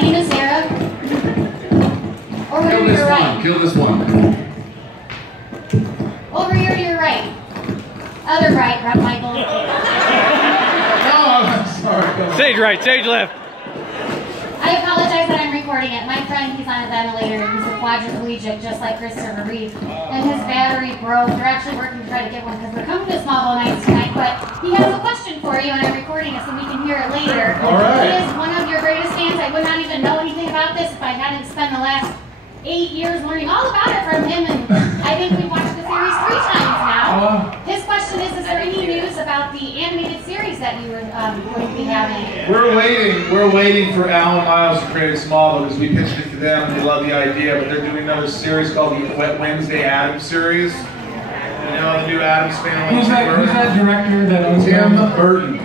My name is Sarah. Over here to your right. Kill this one. Over here to your right. Other right, Michael. No, I'm sorry. Stage right, stage left. I apologize that I'm recording it. My friend, he's on a ventilator. He's a quadriplegic, just like Christopher Reeve. And his battery broke. They're actually working to try to get one because we're coming to Smallville Nights tonight. But he has a question for you, and I'm recording it so we can hear it later. All right. He is one of your greatest fans. I would not even know anything about this if I hadn't spent the last 8 years learning all about it from him. And I think we've watched the series 3 times now. His question is there any news about the animated series that you were going to be having? We're waiting for Alan Miles to create Smallville because we pitched it to them. They love the idea, but they're doing another series called the Wednesday Addams series. You know, the new Addams family. Who's that director that owns Tim Burton.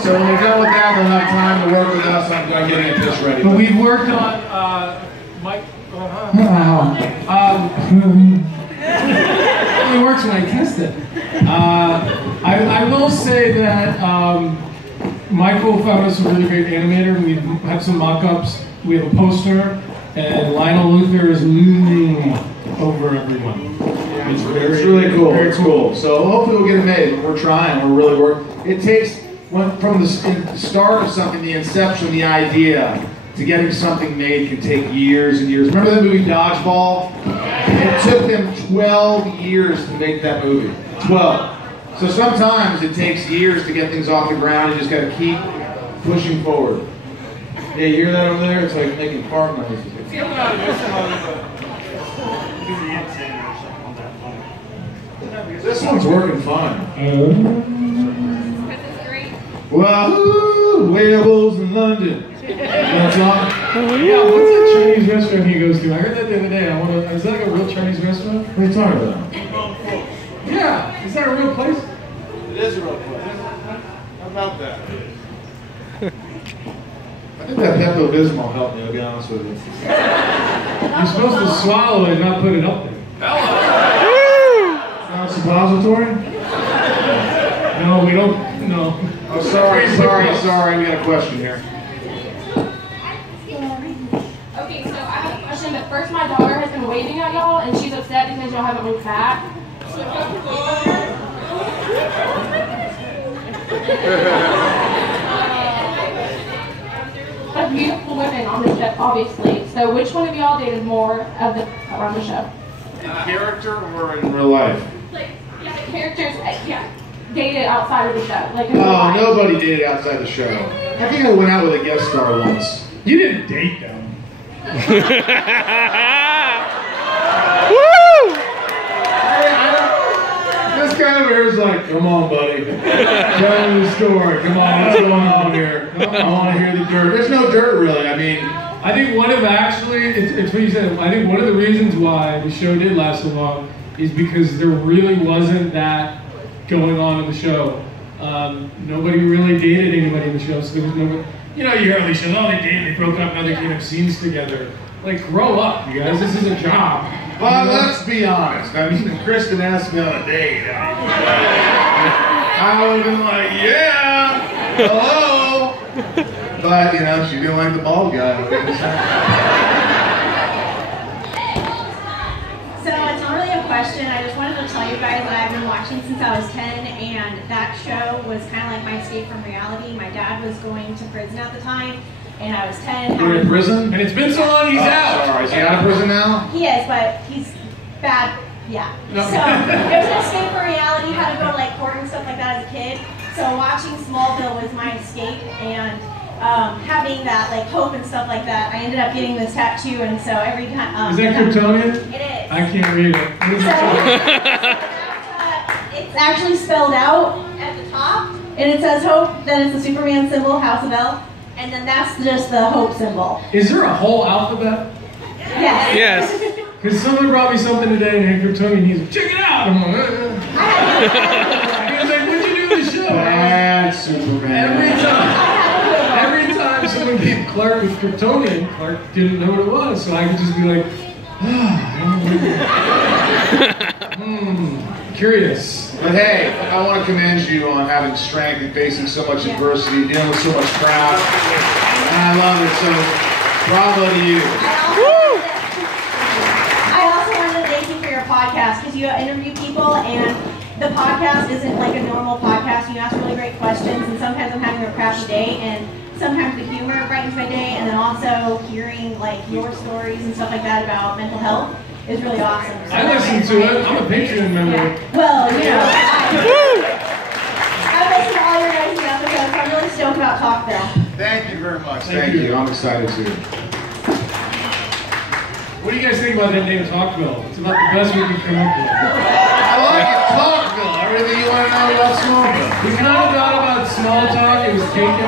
So when we're done with that, they'll have time to work with us on getting a pitch ready. But we've worked on Mike. It only works when I test it. I will say that Michael found us a really great animator. We've had some mock-ups. We have a poster, and Lionel Luther is over everyone. It's really cool. Very cool. So hopefully we'll get it made. We're trying. We're really working. It takes from the start of something, the inception, the idea, to getting something made can take years and years. Remember that movie Dodgeball? It took them 12 years to make that movie. 12. So sometimes it takes years to get things off the ground. You just got to keep pushing forward. Yeah, you hear that over there? It's like making fart noises. This one's working fine. Wahoo! Werewolves in London. That's all. Yeah, what's that Chinese restaurant he goes to? I heard that the other day. Is that like a real Chinese restaurant? What are you talking about? Yeah, is that a real place? It is a real place. How about that? I think that Pepto-Bismol helped me, I'll be honest with you. You're supposed to swallow it and not put it up there. Not a suppository? No, we don't. No. Oh, sorry. We got a question here. Okay, so I have a question, but first my daughter has been waving at y'all, and she's upset because y'all haven't moved back. But beautiful women on the show, obviously. So which one of y'all dated more of the on the show? In character or in real life? Like, yeah, the characters, dated outside of the show. Like, nobody dated outside the show. I think I went out with a guest star once. You didn't date them. Woo! This guy over here is like, come on, buddy. Tell me the story. Come on, what's going on here? I want to hear the dirt. There's no dirt, really. I mean, I think one of it's what you said. I think one of the reasons why the show did last so long is because there really wasn't that going on in the show. Nobody really dated anybody in the show, so there was nobody. You know, you hear all these shows, oh, they dated, they broke up, now they can't have scenes together. Like, grow up, you guys. This is a job. Well, let's be honest. I mean, if Kristen asked me on a date, I would have been like, yeah, hello. But, you know, she didn't like the bald guy. So it's not really a question. I just wanted to tell you guys that I've been watching since I was 10, and that show was kind of like my escape from reality. My dad was going to prison at the time, and I was 10. You're in prison? And it's been so long, he's out. Sorry, is he out of prison now? He is, but he's bad. Yeah. No. So it was an escape from reality. Had to go to like court and stuff like that as a kid. So watching Smallville was my escape, and having that like hope and stuff like that, I ended up getting this tattoo, and so every time. Is that Kryptonian? It is. I can't read it. It's actually spelled out at the top, and it says hope. Then it's the Superman symbol, House of L, and then that's just the hope symbol. Is there a whole alphabet? Yes. Yes. Because someone brought me something today and had Kryptonian. He's like, check it out. I'm like, he was like, what'd you do in the show? That's Superman. Every time someone gave Clark with Kryptonian, Clark didn't know what it was, so I could just be like, curious. But hey, I want to commend you on having strength and facing so much adversity, dealing with so much crap. And I love it. So Bravo to you. I also wanted to thank you for your podcast because you interview people and the podcast isn't like a normal podcast. You ask really great questions and sometimes I'm having a crappy day and sometimes the humor brightens my day and then also hearing like your stories and stuff like that about mental health is really awesome. So I listen to it. I'm a Patreon member. Yeah. Well, you know, I listen to all your guys' episodes, so I'm really stoked about Talkville. Thank you very much. Thank you. I'm excited too. What do you guys think about that name, Talkville? It's about the best we can come up with. I like it. Talkville. Everything you want to know about Smallville. We kind of thought about small talk. It was taken.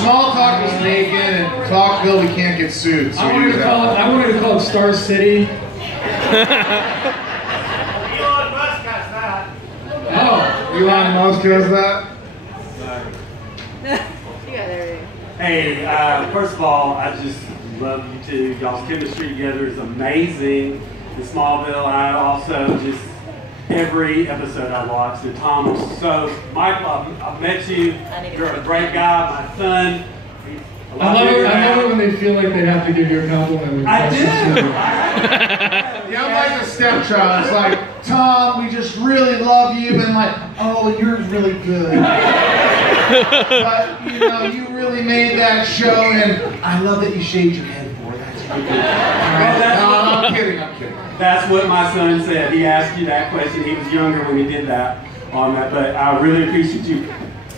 Small talk was taken, and Talkville we can't get sued. So I wanted to call it Star City. Elon Musk has that. Oh, Elon Musk has that? Hey, first of all, I just love you two. Y'all's chemistry together is amazing. In Smallville, I also just, every episode I watched, and Tom was so, Michael, I've met you. You're a great guy, my son. I love it when they feel like they have to give you a compliment. I do. Yeah, I'm like a stepchild. It's like, Tom, we just really love you, and like, oh, you're really good. But, you know, you really made that show, and I love that you shaved your head for it. That's really good. No, I'm kidding. That's what my son said. He asked you that question. He was younger when he did that on that, but I really appreciate you.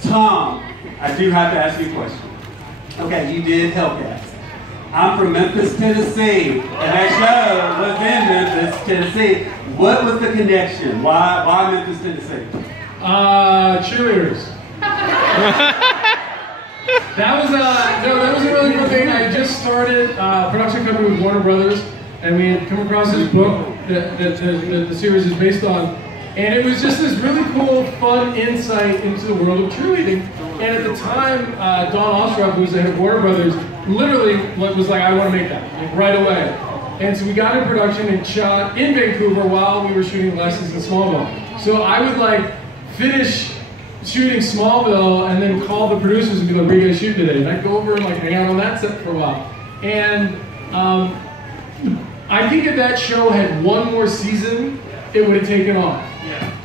Tom, I do have to ask you a question. Okay, you did Hellcats. I'm from Memphis, Tennessee, and that show was in Memphis, Tennessee. What was the connection? Why Memphis, Tennessee? Cheerleaders. That was a really cool thing. I just started a production company with Warner Brothers, and we had come across this book that the series is based on. And it was just this really cool, fun insight into the world of cheerleading. And at the time, Don Ostroff, who was the head of Warner Brothers, literally was like, I want to make that, like, right away. And so we got in production and shot in Vancouver while we were shooting Lessons in Smallville. So I would like finish shooting Smallville and then call the producers and be like, where are you guys shooting today? And I'd go over and like hang out on that set for a while. And I think if that show had one more season, it would have taken off.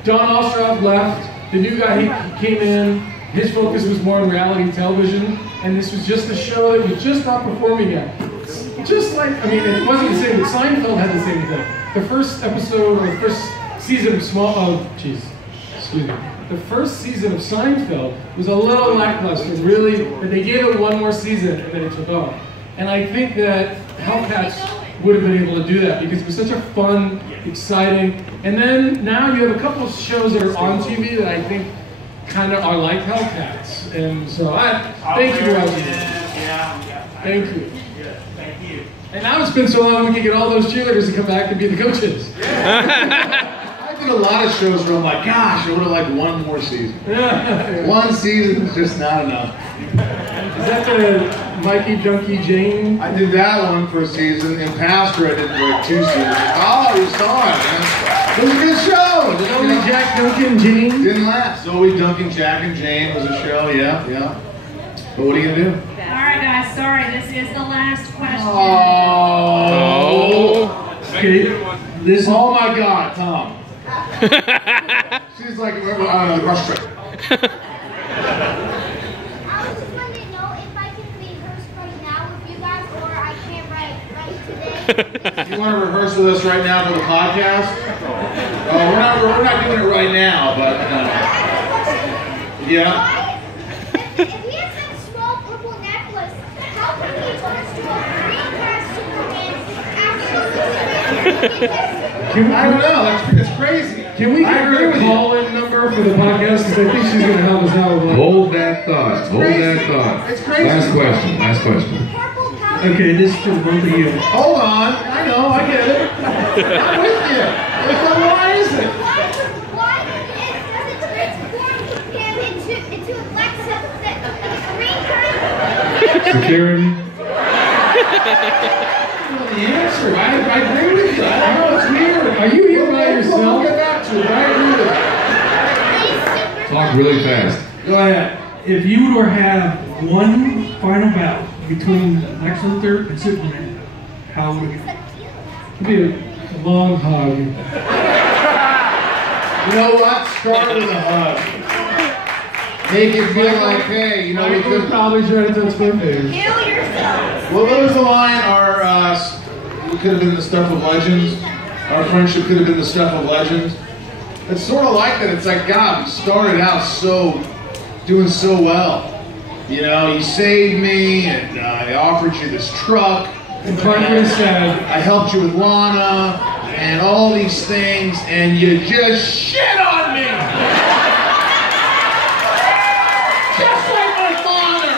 Don Ostroff left, the new guy, he came in, his focus was more on reality television, and this was just a show that was just not performing yet. Just like, I mean, it wasn't the same, but Seinfeld had the same thing. The first episode, or the first season of the first season of Seinfeld was a little lackluster, really, but they gave it one more season, and then it took off. And I think that Hellcats would have been able to do that because it was such a fun, exciting, and then now you have a couple of shows that are on TV that I think kind of are like Hellcats, and so thank you, Rosie. Thank you. Thank you. And now it's been so long we can get all those cheerleaders to come back and be the coaches. I did a lot of shows where I'm like, gosh, I would have liked one more season. One season is just not enough. Is that the Mikey Junkie Jane? I did that one for a season. In Pastor, I did like 2 seasons. Oh, you saw it, man. It was a good show. Zoe, Jack, Duncan, Jane? Didn't last. Zoe, Duncan, Jack, and Jane was a show, yeah. But what are you going to do? Alright guys, sorry, this is the last question. Oh. Okay. Oh my God, Tom. She's like, the rush trip. You want to rehearse with us right now for the podcast? We're not doing it right now, but yeah. If he has that small purple necklace, how can he turn us to a green grass Superman? I don't know. That's crazy. Can we get her a call-in number for the podcast? Because I think she's going to help us out with Hold that thought. It's crazy. Last question. Okay, this is for both of you. Hold on. I know. I get it. I'm with you. Why is it? Why does it transform him into Alexa Security. The answer. I agree with you. I know it's weird. Are you here by yourself? We'll get back to it. I agree with Talk really fast. Go ahead. If you were to have one final bout, between Lex Luthor and Superman, how would it go? It'd be a long hug. You know what? Start with a hug. Make it feel like, hey, you know, we could probably try to touch my face. Kill yourself. Well, what was the line? We could have been the stuff of legends. Our friendship could have been the stuff of legends. It's sort of like that. It's like, God, we started out doing so well. You know, you saved me, and I offered you this truck. And Clark would have said, I helped you with Lana, and all these things, and you just shit on me! Just like my father!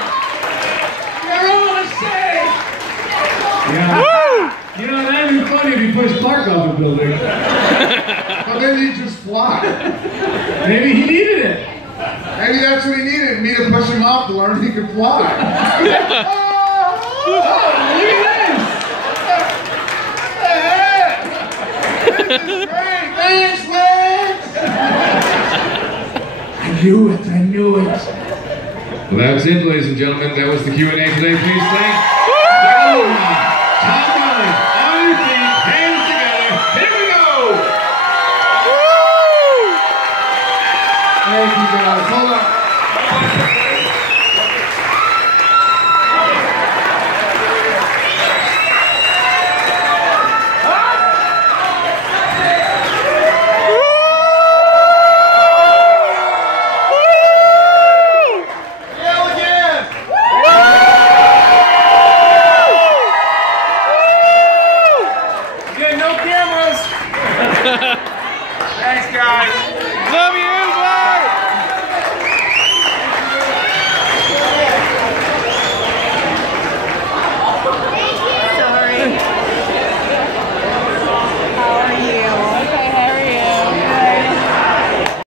You're all a say! yeah. You know, that'd be funny if you pushed Clark off the building. But then he'd just fly. Maybe he needed it. Maybe that's what he needed, me to push him off to learn he could fly. Oh, look at this! This is great! Thanks, Lex! I knew it. Well, that's it, ladies and gentlemen. That was the Q&A today. Please thank